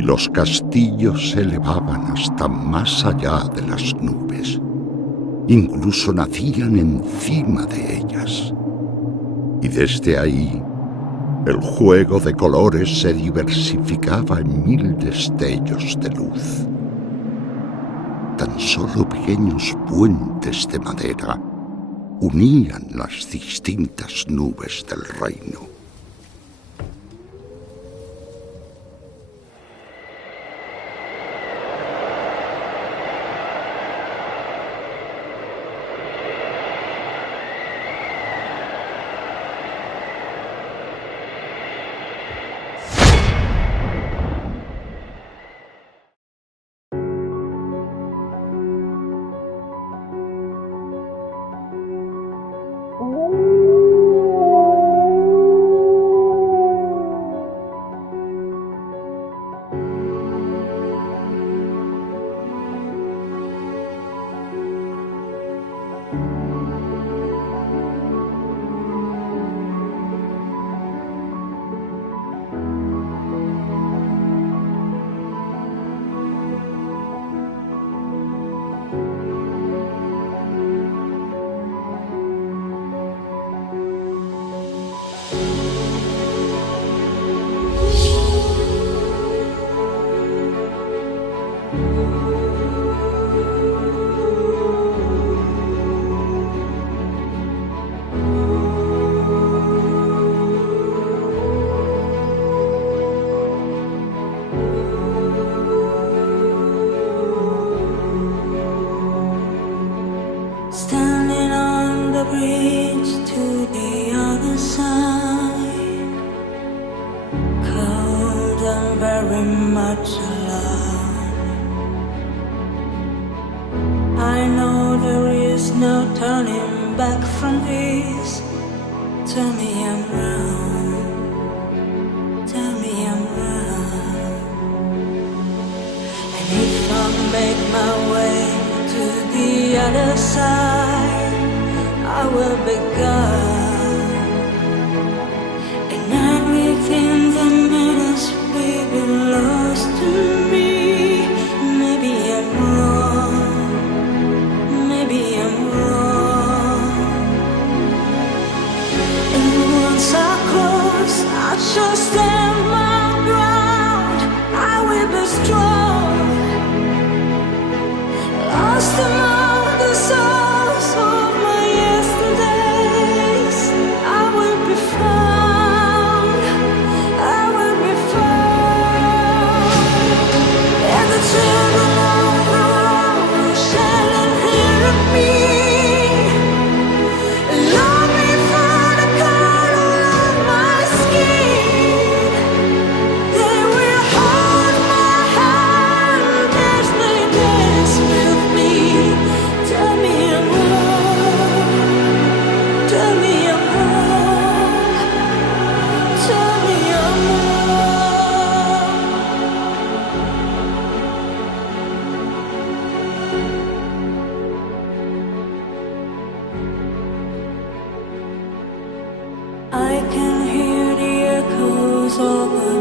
y los castillos se elevaban hasta más allá de las nubes. Incluso nacían encima de ellas. Y desde ahí, el juego de colores se diversificaba en 1000 destellos de luz. Tan solo pequeños puentes de madera unían las distintas nubes del reino. Standing on the bridge to the other side, cold and very much alone. I know there is no turning back from this. Tell me I'm wrong, tell me I'm wrong. And if I make my way to the other side, I will be gone, and everything that matters will be lost to me. Maybe I'm wrong, maybe I'm wrong. And once I cross, I shall stand my ground. I will be strong, lost among the souls of my yesterdays. I will be found, I will be found. And the children of the world shall inherit me. Love me for the color of my skin. They will hold my hand as they dance with me. Tell me I'm wrong, tell me I'm wrong, tell me I'm wrong. I can hear the echoes of a